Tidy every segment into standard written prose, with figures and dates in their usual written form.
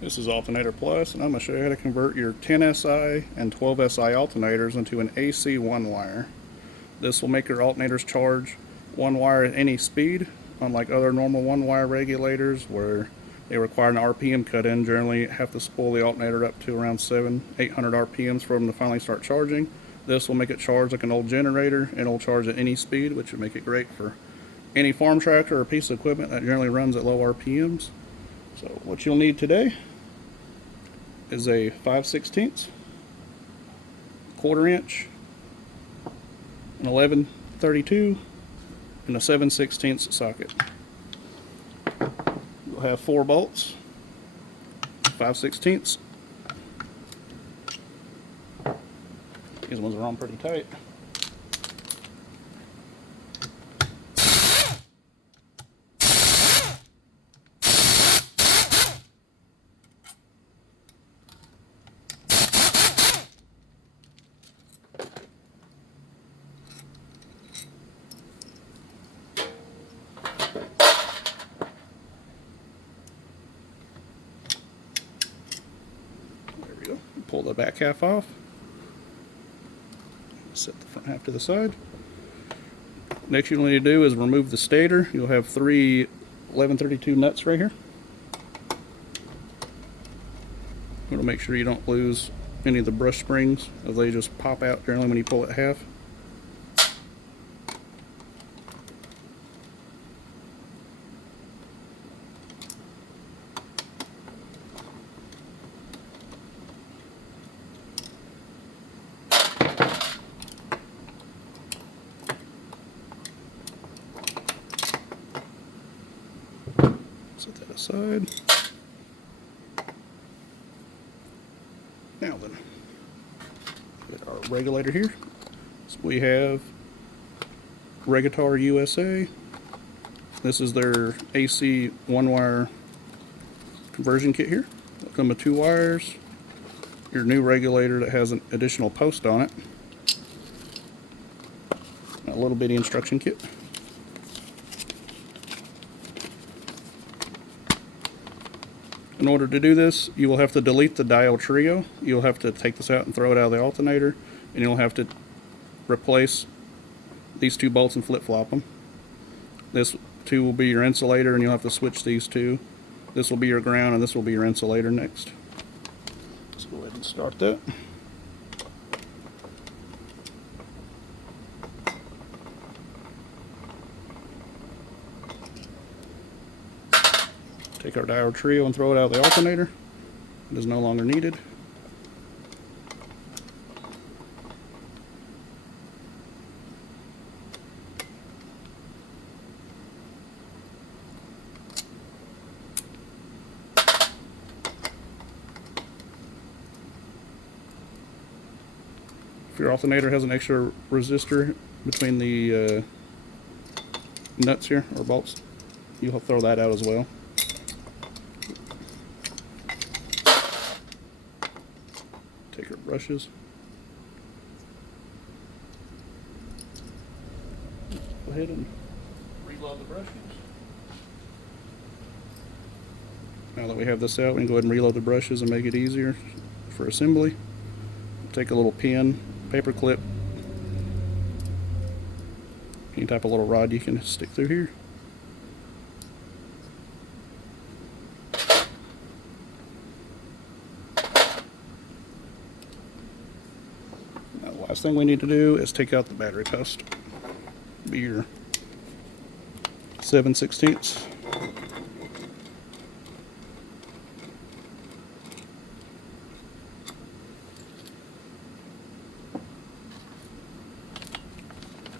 This is Alternator Plus, and I'm going to show you how to convert your 10SI and 12SI alternators into an AC one-wire. This will make your alternators charge one wire at any speed, unlike other normal one-wire regulators where they require an RPM cut-in. Generally have to spool the alternator up to around 700-800 RPMs for them to finally start charging. This will make it charge like an old generator, and it'll charge at any speed, which would make it great for any farm tractor or piece of equipment that generally runs at low RPMs. So what you'll need today is a 5/16, quarter inch, an 11/32, and a 7/16 socket. You'll have 4 bolts, 5/16. These ones are on pretty tight. There we go. Pull the back half off. Set the front half to the side. Next you'll need to do is remove the stator. You'll have 3 11/32 nuts right here. You want to make sure you don't lose any of the brush springs, as they just pop out generally when you pull it half. Set that aside. Now then, get our regulator here. So we have Regulator USA. This is their AC one-wire conversion kit here. It'll come with 2 wires, your new regulator that has an additional post on it, a little bitty instruction kit. In order to do this, you will have to delete the diode trio. You'll have to take this out and throw it out of the alternator, and you'll have to replace these 2 bolts and flip-flop them. This 2 will be your insulator, and you'll have to switch these 2. This will be your ground, and this will be your insulator next. Let's go ahead and start that. Take our diode trio and throw it out of the alternator. It is no longer needed. If your alternator has an extra resistor between the nuts here, or bolts, you'll throw that out as well. Take our brushes. Go ahead and reload the brushes. Now that we have this out, we can go ahead and reload the brushes and make it easier for assembly. Take a little pin, paper clip, any type of little rod you can stick through here. Now the last thing we need to do is take out the battery post. Be your 7/16.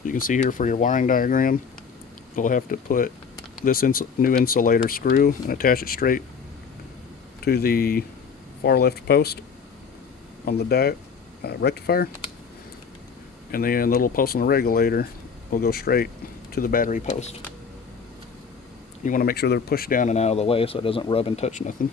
You can see here for your wiring diagram, you'll have to put this new insulator screw and attach it straight to the far left post on the rectifier, and then the little post on the regulator will go straight to the battery post. You want to make sure they're pushed down and out of the way so it doesn't rub and touch nothing.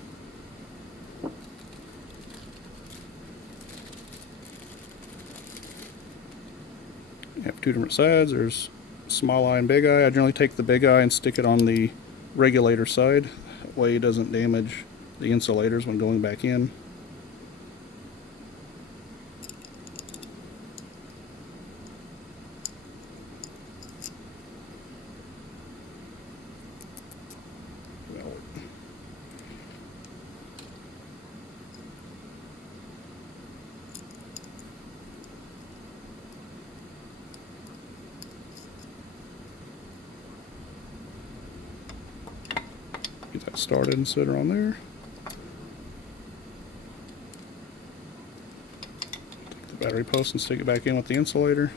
You have 2 different sides. There's small eye and big eye. I generally take the big eye and stick it on the regulator side. That way it doesn't damage the insulators when going back in. Get that started and set her on there. Take the battery post and stick it back in with the insulator.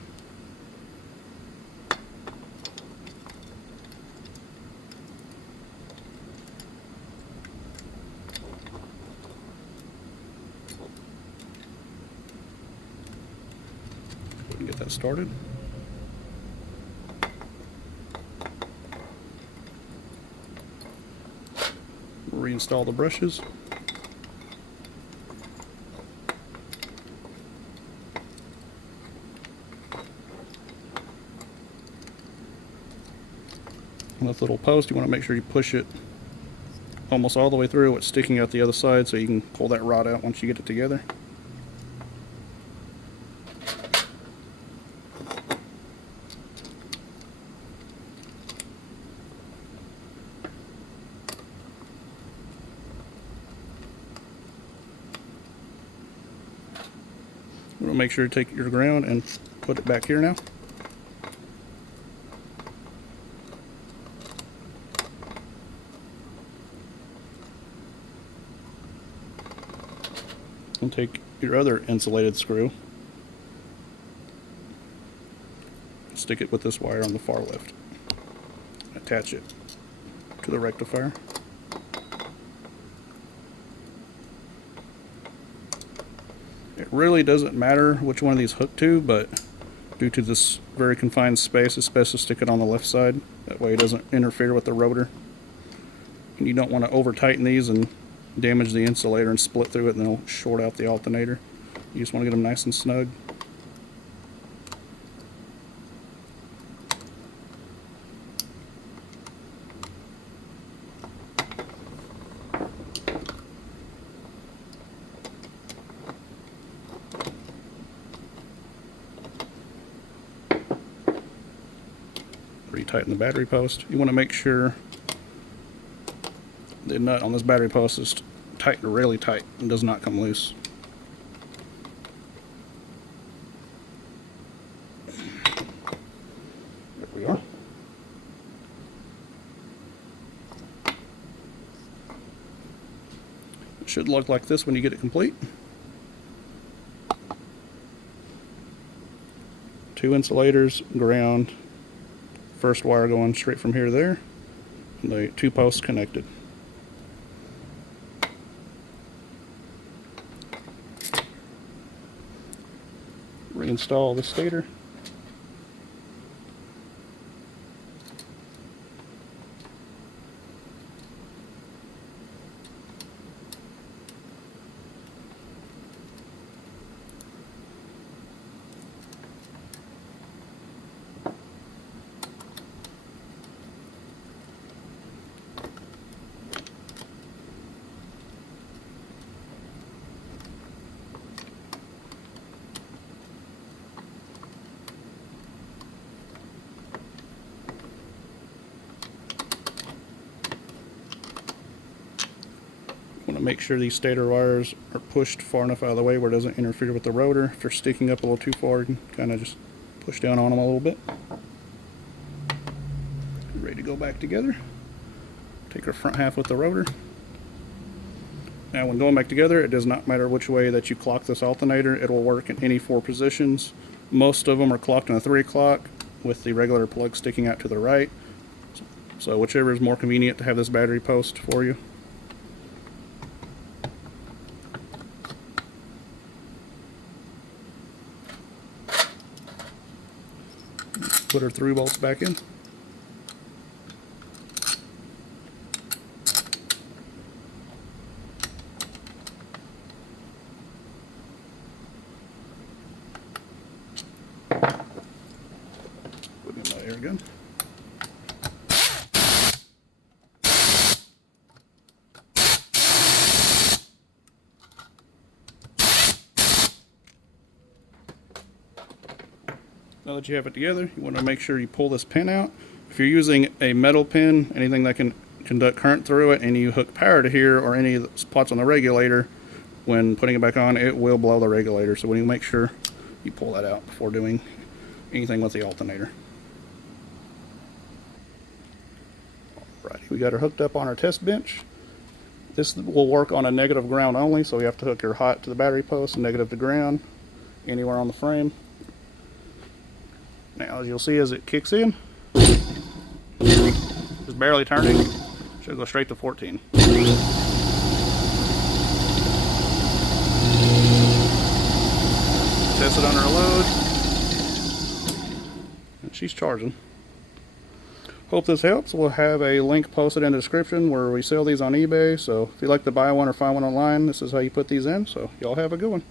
Get that started. Reinstall the brushes. And this little post, you want to make sure you push it almost all the way through. It's sticking out the other side, so you can pull that rod out once you get it together. You want to make sure to take your ground and put it back here now. And take your other insulated screw, stick it with this wire on the far left, attach it to the rectifier. It really doesn't matter which one of these hook to, but due to this very confined space, it's best to stick it on the left side. That way it doesn't interfere with the rotor. And you don't want to over tighten these and damage the insulator and split through it, and they'll short out the alternator. You just want to get them nice and snug. Retighten the battery post. You want to make sure the nut on this battery post is tightened really tight and does not come loose. There we are. It should look like this when you get it complete. 2 insulators, ground, first wire going straight from here to there, and the 2 posts connected. Reinstall the stator. Want to make sure these stator wires are pushed far enough out of the way where it doesn't interfere with the rotor. If they're sticking up a little too far, you can kind of just push down on them a little bit. Ready to go back together. Take our front half with the rotor. Now when going back together, it does not matter which way that you clock this alternator. It will work in any 4 positions. Most of them are clocked in a 3 o'clock with the regulator plug sticking out to the right. So whichever is more convenient to have this battery post for you. Put our 3 bolts back in. Put in my air gun. Now that you have it together, you want to make sure you pull this pin out. If you're using a metal pin, anything that can conduct current through it, and you hook power to here or any of the spots on the regulator, when putting it back on, it will blow the regulator. So we need to make sure you pull that out before doing anything with the alternator. Alrighty, we got her hooked up on our test bench. This will work on a negative ground only, so you have to hook your hot to the battery post and negative to ground anywhere on the frame. Now, as you'll see, as it kicks in, just barely turning, should go straight to 14. Test it under a load, and she's charging. Hope this helps. We'll have a link posted in the description where we sell these on eBay, so if you'd like to buy one or find one online, this is how you put these in. So y'all have a good one.